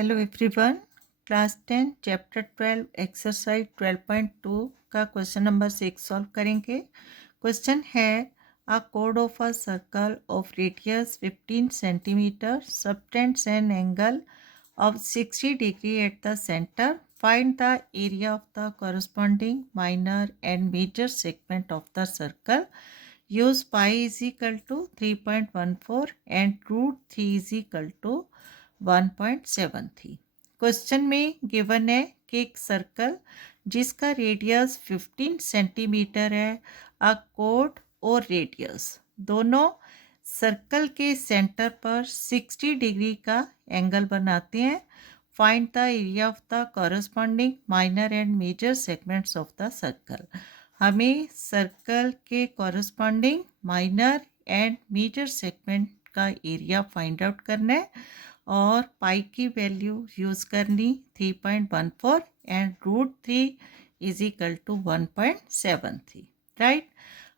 Hello everyone. Class 10 chapter 12 exercise 12.2 का question number 6 solve करेंगे। Question है a code of a circle of radius 15 centimetre subtends an angle of 60 degree at the center. Find the area of the corresponding minor and major segment of the circle. Use pi is equal to 3.14 and root 3 is equal to 1.73. Question में given है कि एक circle जिसका radius 15 centimetre है, a कोड और radius दोनों circle के सेंटर पर 60 डिग्री का एंगल बनाते हैं। Find the area of the corresponding minor and major segments of the circle. हमें सर्कल के corresponding minor and major segment का एरिया फाइंड आउट करना है और पाई की वैल्यू यूज़ करनी 3.14 and root 3 is equal to 1.73, right.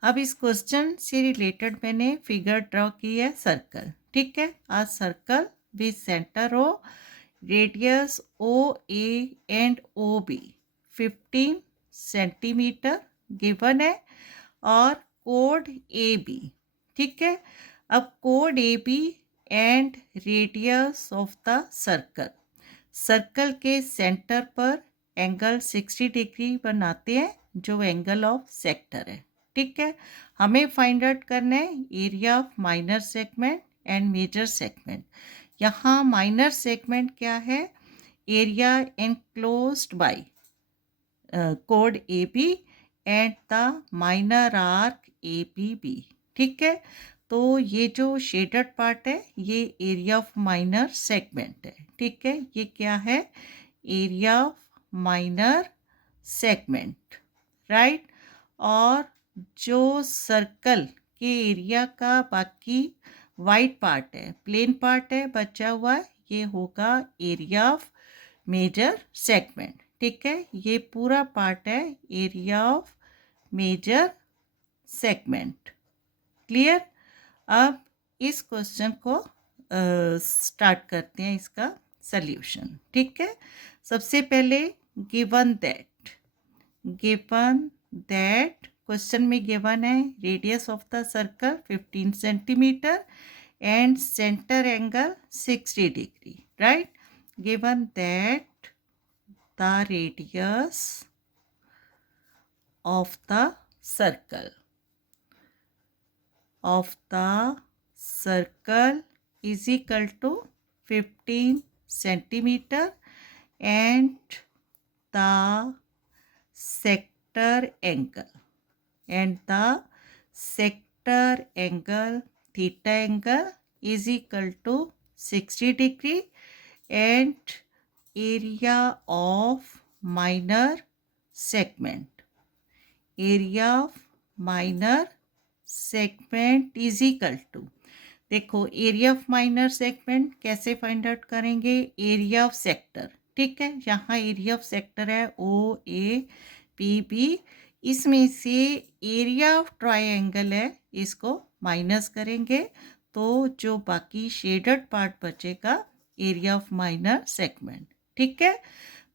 अब इस क्वेश्चन से रिलेटेड मैंने फिगर ड्रॉ की है सर्कल, ठीक है। A circle with centre O radius O A and O B 15 centimetre given है और कोड ए बी, ठीक है। अब कोड A B and radius of the circle, circle के सेंटर पर एंगल 60 डिग्री बनाते हैं जो एंगल ऑफ सेक्टर है, ठीक है। हमें फाइंड आउट करना है area of minor segment and major segment. यहाँ माइनर सेगमेंट क्या है? एरिया एनक्लोज्ड बाय कोड A B and the minor arc A B B, ठीक है। तो ये जो शेडेड पार्ट है ये एरिया ऑफ माइनर सेगमेंट है, ठीक है। ये क्या है? Area of minor segment, right. और जो सर्कल के एरिया का बाकी वाइट पार्ट है, प्लेन पार्ट है बचा हुआ, ये होगा एरिया ऑफ मेजर सेगमेंट, ठीक है। ये पूरा पार्ट है area of major segment, clear. अब इस क्वेश्चन को स्टार्ट करते हैं इसका सल्यूशन, ठीक है। सबसे पहले गिवन दैट क्वेश्चन में गिवन है radius of the circle 15 centimetre and centre angle 60 degree, right. Given that the radius of the circle is equal to 15 centimeter and the sector angle theta angle is equal to 60 degree and area of minor segment is equal to, देखो area of minor segment कैसे find out करेंगे? Area of sector, ठीक है। यहाँ area of sector है O A P B, इसमें से area of triangle है इसको माइनस करेंगे तो जो बाकी शेडेड पार्ट बचेगा एरिया ऑफ माइनर सेगमेंट, ठीक है।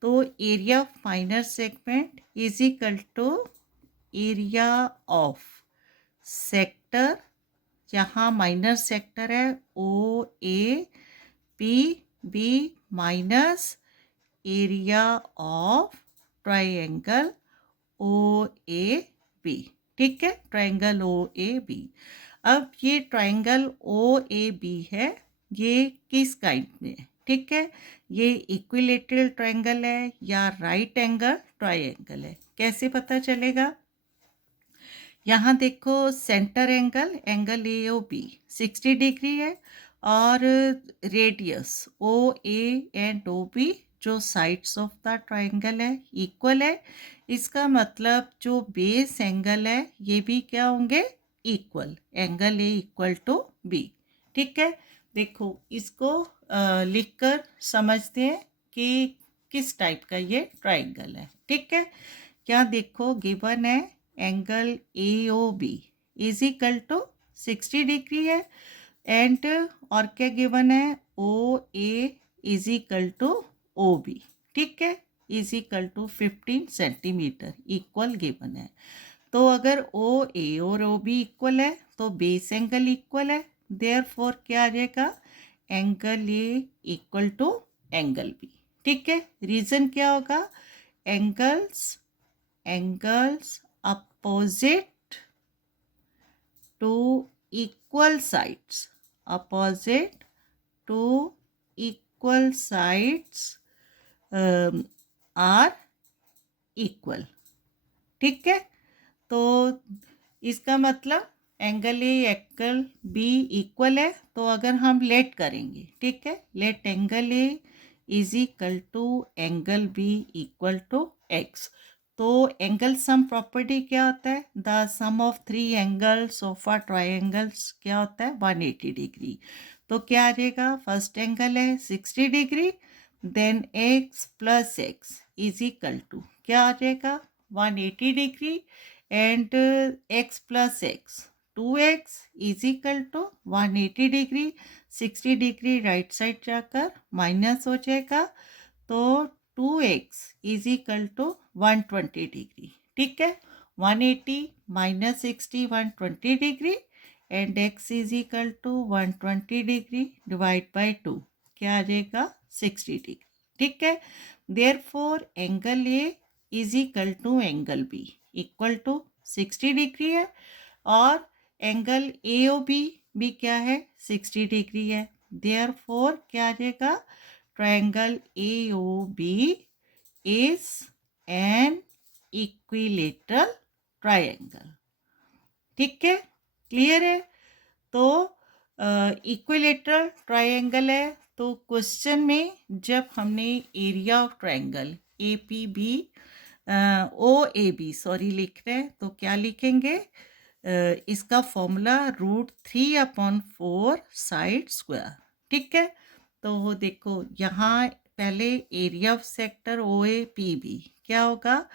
तो area of minor segment is equal to area of sector, यहाँ माइनर सेक्टर है O A P B minus area of triangle O A B, ठीक है। Triangle O A B. अब ये triangle O A B है, ये किस kind में है? ठीक है, ये इक्विलेटरल ट्रायंगल है या राइट एंगल ट्रायंगल है, कैसे पता चलेगा? यहाँ देखो centre angle A O B 60 degree है और radius O A and O B जो साइड्स ऑफ द ट्रायंगल है इक्वल है। इसका मतलब जो बेस एंगल है ये भी क्या होंगे? Equal, angle A equal to B, ठीक है। देखो इसको लिखकर समझते हैं कि किस टाइप का ये ट्रायंगल है, ठीक है। क्या देखो गिवन है angle A O B is equal to 60 degree है एंड और क्या गिवन है O A is equal to O B, ठीक है, is equal to 15 centimetre equal given है। तो अगर ओ ए और ओ बी इक्वल है तो बेस एंगल इक्वल है, देयरफॉर क्या आ जाएगा, angle A equal to angle B, ठीक है। रीजन क्या होगा, angles angles opposite to equal sides, opposite to equal sides are equal, ठीक है। तो इसका मतलब angle A angle B equal है, तो अगर हम लेट करेंगे, ठीक है, let angle A is equal to angle B equal to X. तो एंगल सम प्रॉपर्टी क्या होता है, the sum of three angles of a triangles क्या होता है, 180 डिग्री। तो क्या आ जाएगा, फर्स्ट एंगल है 60 degree, then X plus X is equal to क्या आ जाएगा, 180 degree, and x plus X 2x is equal to 180 degree, 60 degree right side जाकर माइनस हो जाएगा, तो 2x is equal to 120 degree, ठीक है। 180 minus 60 120 degree, and x is equal to 120 degree divide by 2 क्या आ जाएगा, 60 डिग्री, ठीक है। Therefore angle A is equal to angle B equal to 60 degree है, और एंगल ए ओ बी भी क्या है, 60 डिग्री है। देयरफॉर क्या आ जाएगा, triangle A O B is an equilateral triangle, ठीक है, क्लियर है। तो इक्विलेटरल ट्रायंगल है, तो क्वेश्चन में जब हमने area of triangle A P B O A B sorry लिख रहे हैं, तो क्या लिखेंगे, इसका फॉर्मूला √3/4 साइड स्क्वायर, ठीक है। तो वो देखो यहाँ पहले area of sector O A P B क्या होगा,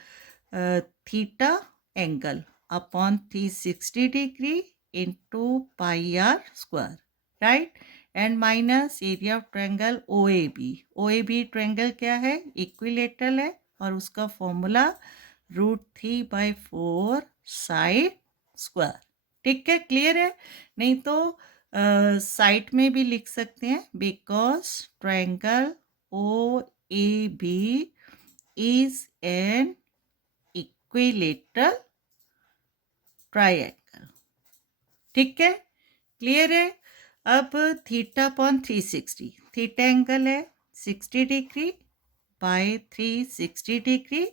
theta angle upon 360 degree into pi are square, right, and minus area of triangle O A B triangle क्या है, इक्विलेटरल है, और उसका फॉर्मूला √3/4 साइड स्क्वायर, ठीक है, क्लियर है। नहीं तो साइड में भी लिख सकते हैं, because triangle O A B is an equilateral triangle, ठीक है, क्लियर है। अब थीटा अपॉन 360, थीटा एंगल है 60 डिग्री बाय 360 डिग्री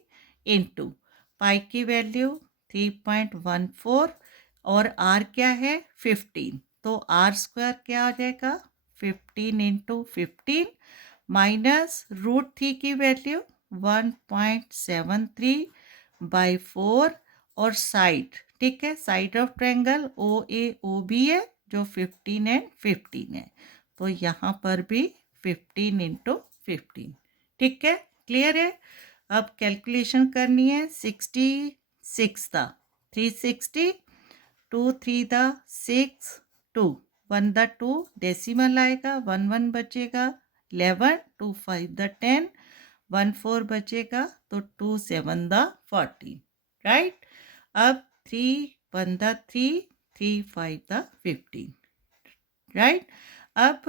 इंटू पाई की वैल्यू 3.14 और आर क्या है 15, तो आर स्क्वायर क्या आ जाएगा 15 इंटू 15 माइनस √3 की वैल्यू 1.73/4, और साइड, ठीक है, side of triangle O A O B है जो 15 एंड 15 है, तो यहाँ पर भी 15 इंटू 15, ठीक है, क्लियर है। अब कैलकुलेशन करनी है, 66 था 360, 2 3 दा 6 2 1 दा 2 डेसिमल आएगा, 1 1 बचेगा, 11 2 5 दा 10 1 4 बचेगा, तो 2 7 दा 14, राइट। अब 3 1 दा 3 3 5 दा 15, राइट। अब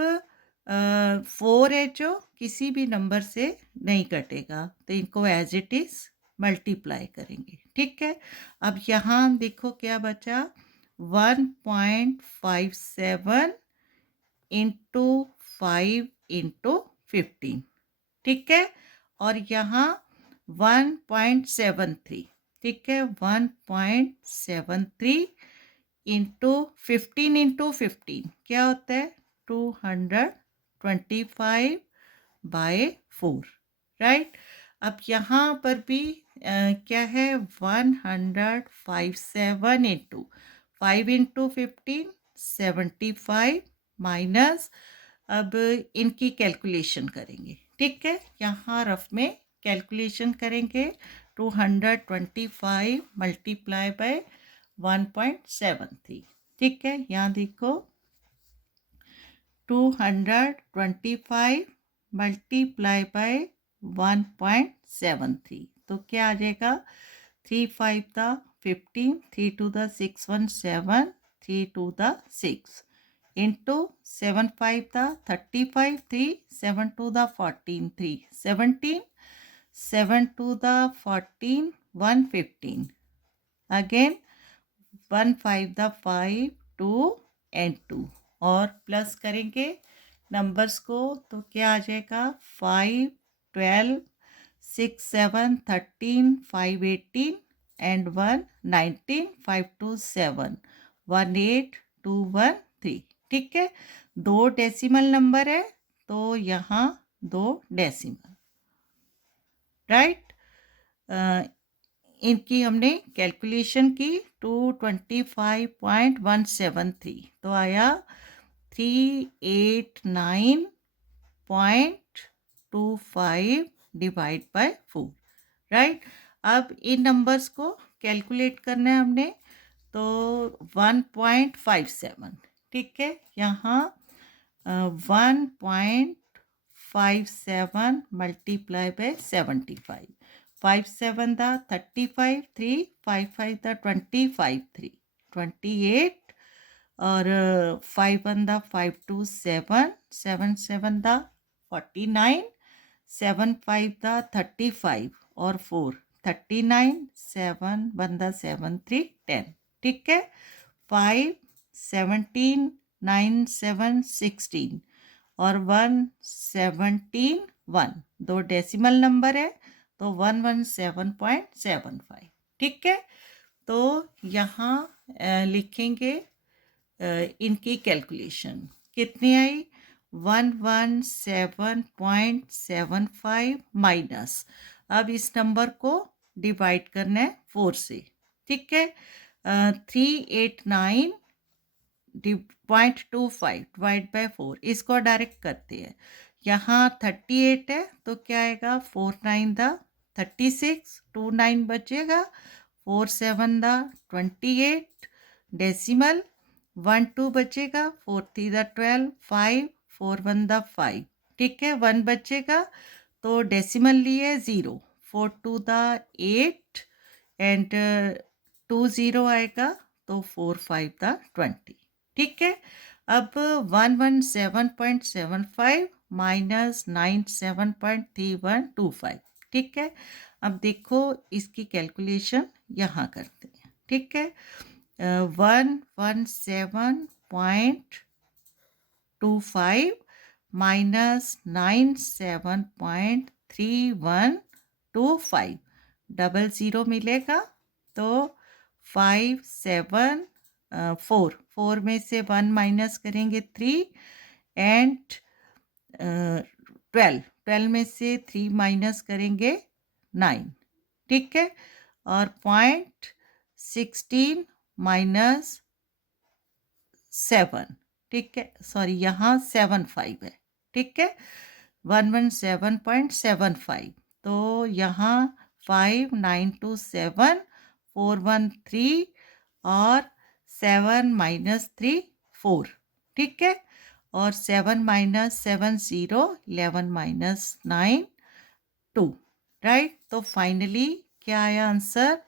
4 है जो किसी भी नंबर से नहीं कटेगा, तो इनको एज इट इज मल्टीप्लाई करेंगे, ठीक है। अब यहाँ देखो क्या बचा, 1.57 इंटू 5 इंटू 15, ठीक है, और यहाँ 1.73, ठीक है, 1.73 इंटू 15 क्या होता है 225/4, राइट। अब यहाँ पर भी क्या है 157 इंटू 5 इंटू 15 75 माइनस, अब इनकी कैलकुलेशन करेंगे, ठीक है, यहाँ रफ में कैलकुलेशन करेंगे, 225 मल्टीप्लाई बाय 1.73, ठीक है, यहाँ देखो 225 मल्टीप्लाई बाय 1.73, तो क्या आ जाएगा 3 5 the 15, 3 2 the 6 1 7, 3 2 the 6 into 7 5 the 35, 3 7 2 the 14, 3 17, 7 2 the 14, 115, again 1 5 the 5, 2 and 2, और प्लस करेंगे नंबर्स को तो क्या आ जाएगा 5 12 6 7 13 5 18 and 1 19, 5 2 7, 1 8 2 1 3। ठीक है, 2 डेसिमल नंबर है तो यहाँ 2 डेसिमल, राइट। इनकी हमने कैलकुलेशन की 225.173, तो आया 389.25 डिवाइड बाय 4, राइट। अब इन नंबर्स को कैलकुलेट करना है हमने, तो 1.57, ठीक है, यहाँ 1.57 मल्टीप्लाई बाय 75, 5 7 द 35, 3 5 5 द 25, 3 28, और 5 1 द 5 2 7, 7 7 द 49, 7 5 द 35 और 4 39, 7 1 द 7 3 10, ठीक है। 5 17 9 7 16 और 1 17 1, 2 डेसिमल नंबर है तो 117.75, ठीक है। तो यहाँ लिखेंगे इनकी कैलकुलेशन कितनी आई 117.75 माइनस, अब इस नंबर को डिवाइड करना है 4 से, ठीक है। 389.25 डिवाइड बाय 4, इसको डायरेक्ट करते हैं। यहाँ 38 है तो क्या आएगा 4 9 द 36, 2 9 बचेगा, 4 7 द 28 डेसिमल, 1 2 बचेगा, 4 3 द 12, 5 4 1 द 5, ठीक है, 1 बचेगा तो डेसिमल लिए 0, 4 2 द 8 एंड 2 0 आएगा तो 4 5 द 20, ठीक है। अब 117.75 माइनस 97.3125, ठीक है। अब देखो इसकी कैलकुलेशन यहाँ करते हैं, ठीक है। 117.25 माइनस 97.3125, 00 मिलेगा तो 5 7 4 में से 1 माइनस करेंगे 3 एंड 12 में से 3 माइनस करेंगे 9, ठीक है, और 0.16 माइनस 7, ठीक है, सॉरी यहाँ 75 है, ठीक है, 117.75, तो यहाँ 5 9 2 7 4 1 3 और 7 माइनस 3 4, ठीक है, और 7 माइनस 7 0, 11 माइनस 9 2, राइट। तो फाइनली क्या आया आंसर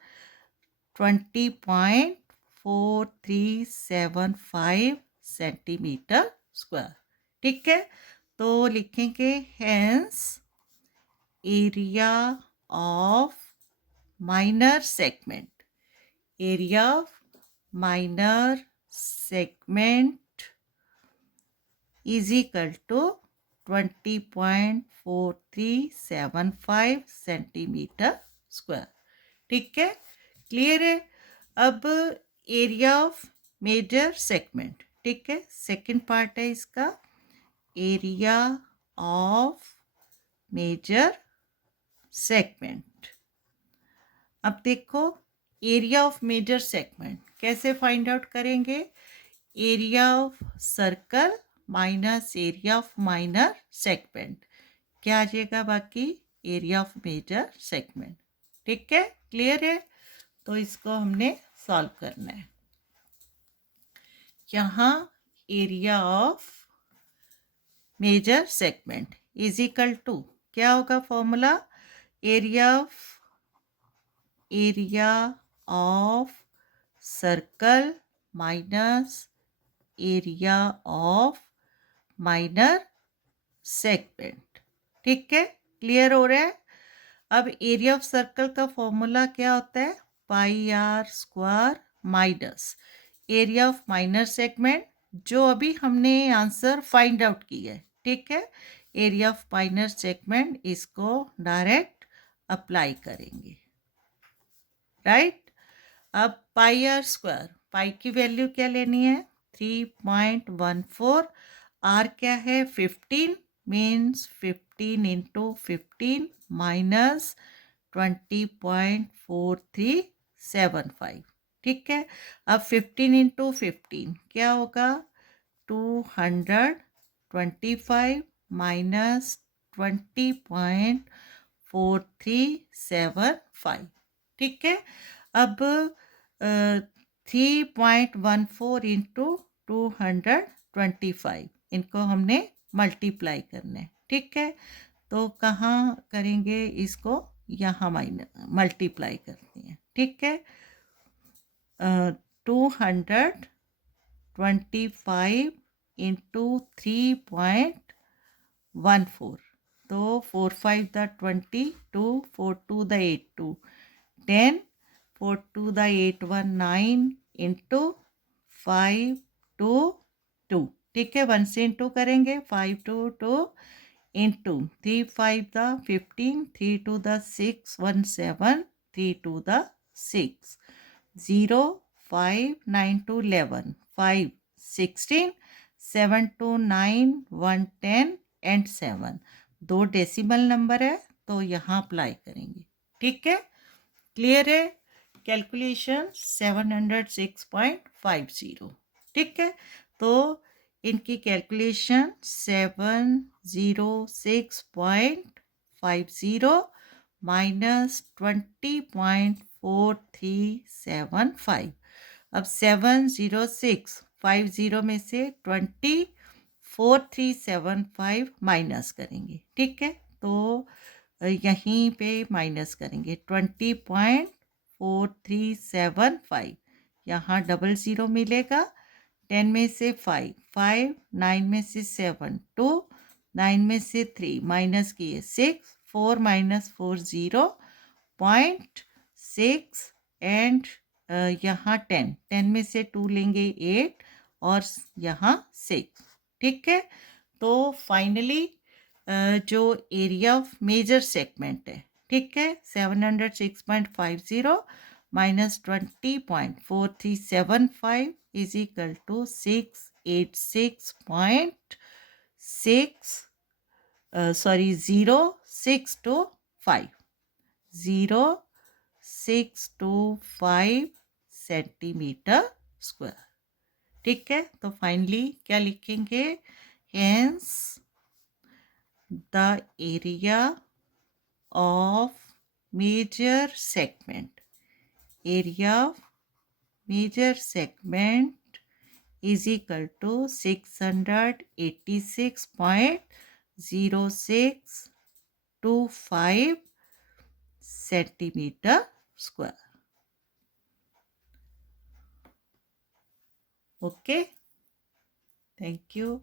20.4375 सेंटीमीटर स्क्वायर, ठीक है। तो लिखेंगे hence area of minor segment, area of minor segment is equal to 20.4375 centimetre square, ठीक है, क्लियर है। अब एरिया ऑफ मेजर सेगमेंट, ठीक है, सेकंड पार्ट है इसका, एरिया ऑफ मेजर सेगमेंट। अब देखो एरिया ऑफ मेजर सेगमेंट कैसे फाइंड आउट करेंगे, area of circle minus area of minor segment, क्या आ जाएगा बाकी एरिया ऑफ मेजर सेगमेंट, ठीक है, क्लियर है। तो इसको हमने सॉल्व करना है। यहाँ area of major segment, is equal to, क्या होगा formula, area of circle minus area of minor segment. ठीक है, क्लियर हो रहा है। अब एरिया ऑफ सर्कल का फॉर्मूला क्या होता है, pi are square minus area of minor segment, जो अभी हमने आंसर फाइंड आउट किया है। ठीक है, एरिया ऑफ माइनर सेगमेंट, इसको डायरेक्ट अप्लाई करेंगे, राइट। अब पाई आर स्क्वायर, पाई की वैल्यू क्या लेनी है, 3.14, आर क्या है 15, मीन्स 15 इंटू 15 माइनस 20.4375। ठीक है, अब 15 इंटू 15 क्या होगा, 225 माइनस 20.4375। ठीक है, अब 3.14 इंटू 225, इनको हमने मल्टीप्लाई करना है। ठीक है, तो कहाँ करेंगे इसको, यहाँ माइनस मल्टीप्लाई करते हैं। ठीक है, 225 इंटू 3.14, तो 4 5 द 20, 2 4 2 द 8 2 10, 4 2 द 8 1 9 इंटू 5 2 2। ठीक है, 1 से इंटू करेंगे, 5 2 2 into 3 5 the 15, 3 2 the 6 1 7, 3 2 the 6, 0 5 9 2 11, 5 16, 7 2 9 1 10 and 7। दो डेसिमल नंबर है तो यहाँ अप्लाई करेंगे। ठीक है, क्लियर है। कैलकुलेशन 706.50। ठीक है, तो इनकी कैलकुलेशन 706.50 माइनस 20.4375। अब 70650 में से 20.4375 माइनस करेंगे। ठीक है, तो यहीं पे माइनस करेंगे 20.4375, यहाँ 00 मिलेगा, 10 में से 5 5, 9 में से 7 2, 9 में से 3 माइनस किए 6, 4 माइनस 4 0.6 एंड यहाँ 10, 10 में से 2 लेंगे 8 और यहाँ 6। ठीक है, तो फाइनली जो एरिया ऑफ मेजर सेगमेंट है, ठीक है, 706.50 minus 20.4375 is equal to 0625 centimetre square. ठीक है, तो फाइनली क्या लिखेंगे, hence the area of major segment, area of major segment is equal to 686.0625 centimeter square. Okay, thank you.